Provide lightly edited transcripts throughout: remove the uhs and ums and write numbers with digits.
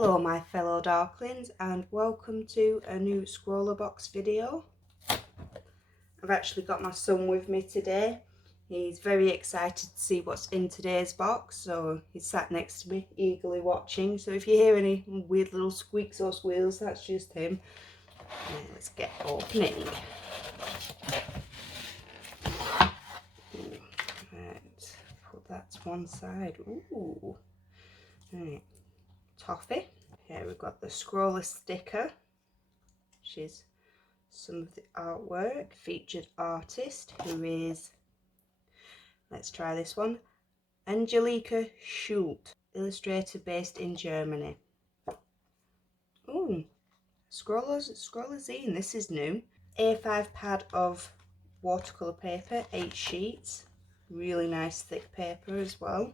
Hello my fellow darklings and welcome to a new Scrawlrbox video. I've actually got my son with me today. He's very excited to see what's in today's box, so he's sat next to me eagerly watching. So if you hear any weird little squeaks or squeals, that's just him. Let's get opening. Right, put that to one side. Ooh. Right. Toffee. Here we've got the scroller sticker, which is some of the artwork. Featured artist, who is, let's try this one, Angelika Schult, illustrator based in Germany. Ooh, Scrawlrzine, this is new. A5 pad of watercolour paper, 8 sheets. Really nice thick paper as well.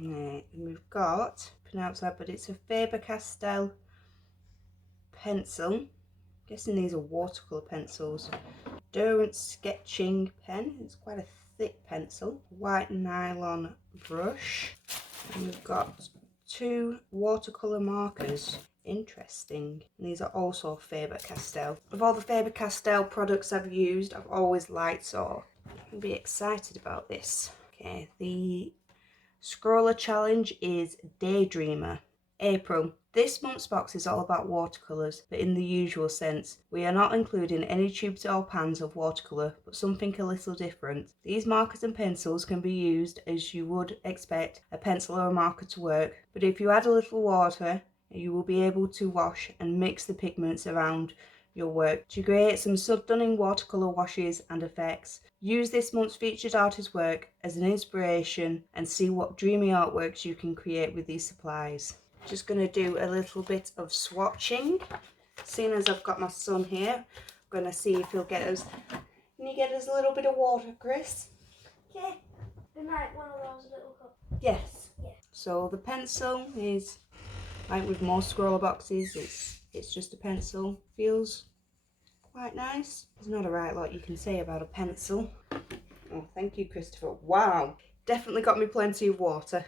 Right, and we've got, pronounce that, but it's a Faber-Castell pencil. I'm guessing these are watercolour pencils. Derwent sketching pen. It's quite a thick pencil. White nylon brush. And we've got 2 watercolour markers. Interesting. And these are also Faber-Castell. Of all the Faber-Castell products I've used, I've always liked, so I'm be excited about this. Okay, the Scrawler challenge is Daydreamer. April. This month's box is all about watercolours, but in the usual sense. We are not including any tubes or pans of watercolour, but something a little different. These markers and pencils can be used as you would expect a pencil or a marker to work, but if you add a little water, you will be able to wash and mix the pigments around your work to create some stunning watercolour washes and effects. Use this month's featured artist's work as an inspiration and see what dreamy artworks you can create with these supplies. Just going to do a little bit of swatching. Seeing as I've got my son here, I'm going to see if he'll get us. Can you get us a little bit of water, Chris? Okay. We might one of those little cups. Yes. Yeah. So the pencil is, like with most Scrawlrboxes, it's just a pencil. Feels quite nice. There's not a right lot you can say about a pencil. Oh, thank you, Christopher. Wow. Definitely got me plenty of water.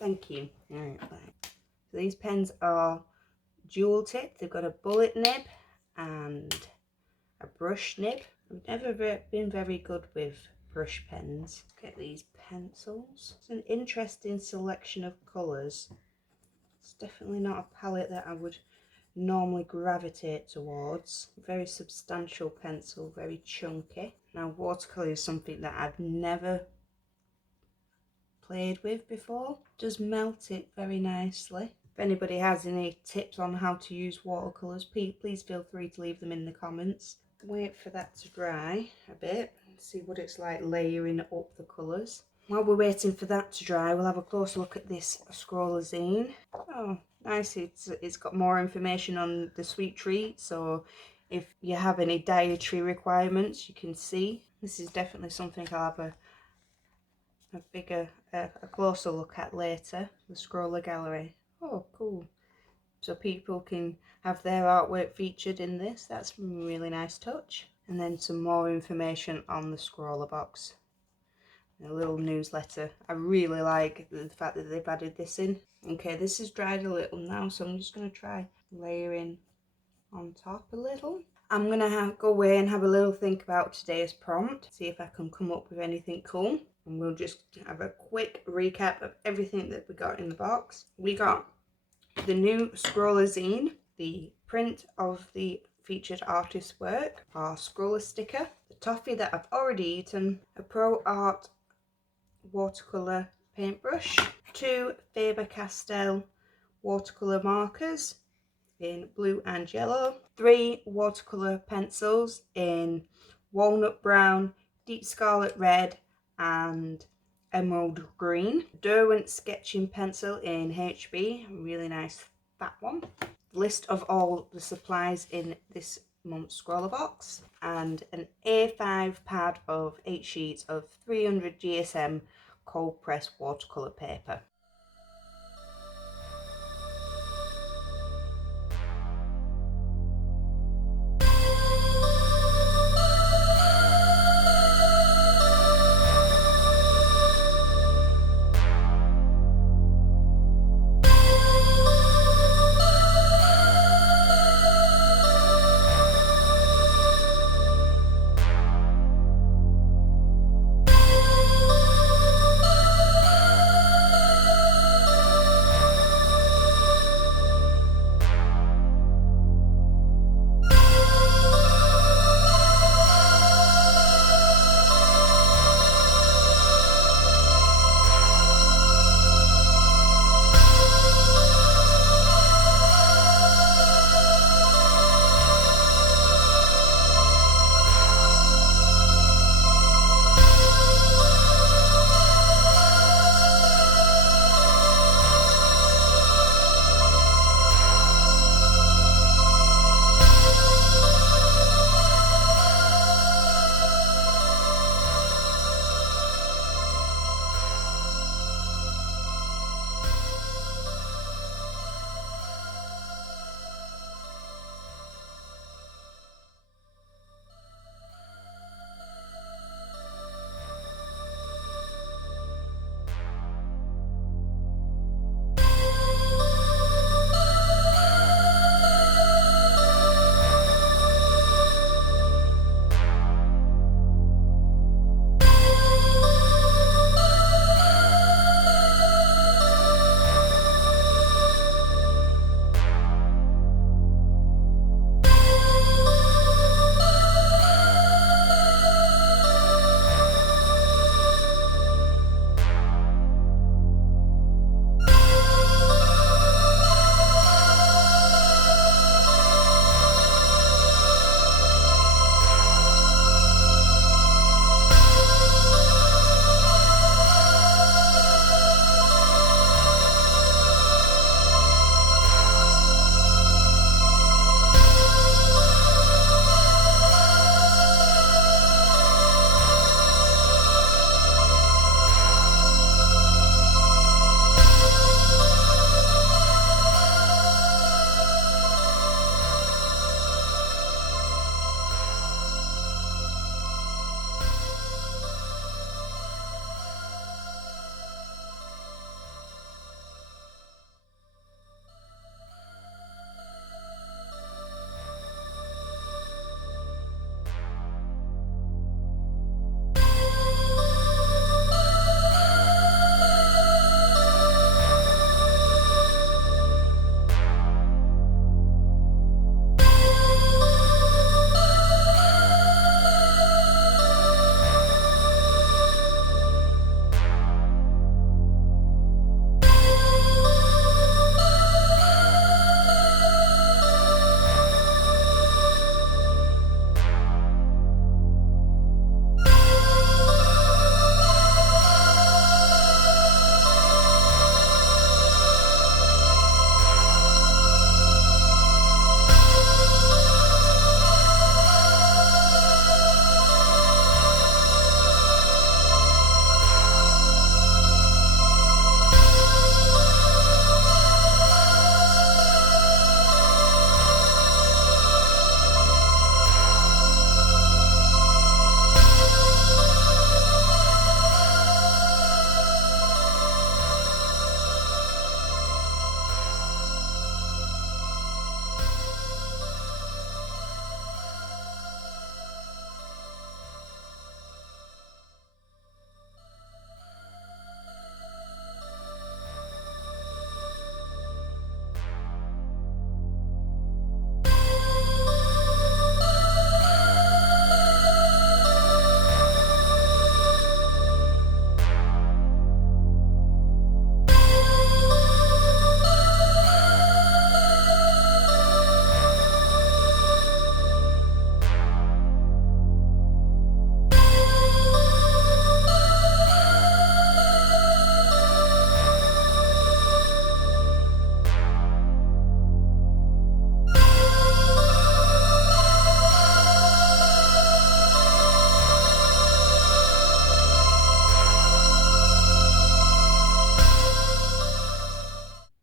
Thank you. Alright, so these pens are dual tip. They've got a bullet nib and a brush nib. I've never been very good with brush pens. Get these pencils. It's an interesting selection of colours. It's definitely not a palette that I would normally gravitate towards. Very substantial pencil, very chunky. Now watercolour is something that I've never played with before. Does melt it very nicely. If anybody has any tips on how to use watercolours, please feel free to leave them in the comments. Wait for that to dry a bit, see what it's like layering up the colours. While we're waiting for that to dry, we'll have a closer look at this Scrawlrzine. Oh, nice. It's got more information on the sweet treat, so if you have any dietary requirements, you can see. This is definitely something I'll have a closer look at later. The Scrawler Gallery. Oh, cool. So people can have their artwork featured in this. That's a really nice touch. And then some more information on the Scrawlrbox. A little newsletter. I really like the fact that they've added this in. Okay, this has dried a little now, so I'm just going to try layering on top a little. I'm going to go away and have a little think about today's prompt, see if I can come up with anything cool. And we'll just have a quick recap of everything that we got in the box. We got the new Scrawlrzine, the print of the featured artist's work, our scroller sticker, the toffee that I've already eaten, a Pro Art watercolour paintbrush, 2 Faber-Castell watercolour markers in blue and yellow, 3 watercolour pencils in walnut brown, deep scarlet red and emerald green, Derwent sketching pencil in HB, really nice fat one, list of all the supplies in this month's Scrawlrbox, and an A5 pad of 8 sheets of 300 GSM cold press watercolour paper.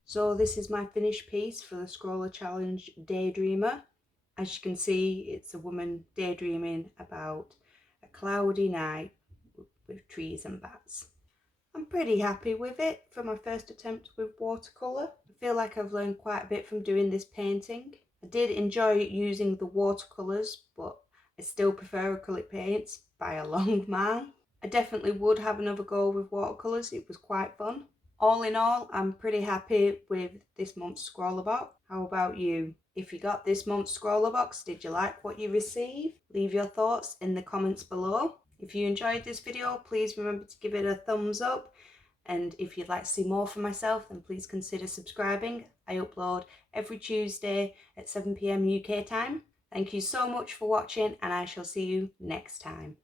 So this is my finished piece for the Scrawler Challenge Daydreamer. As you can see, it's a woman daydreaming about a cloudy night with trees and bats. I'm pretty happy with it for my first attempt with watercolour. I feel like I've learned quite a bit from doing this painting. I did enjoy using the watercolours, but I still prefer acrylic paints by a long mile. I definitely would have another go with watercolours, it was quite fun. All in all, I'm pretty happy with this month's Scrawlrbox. How about you? If you got this month's Scrawlrbox, did you like what you received? Leave your thoughts in the comments below. If you enjoyed this video, please remember to give it a thumbs up. And if you'd like to see more from myself, then please consider subscribing. I upload every Tuesday at 7 PM UK time. Thank you so much for watching, and I shall see you next time.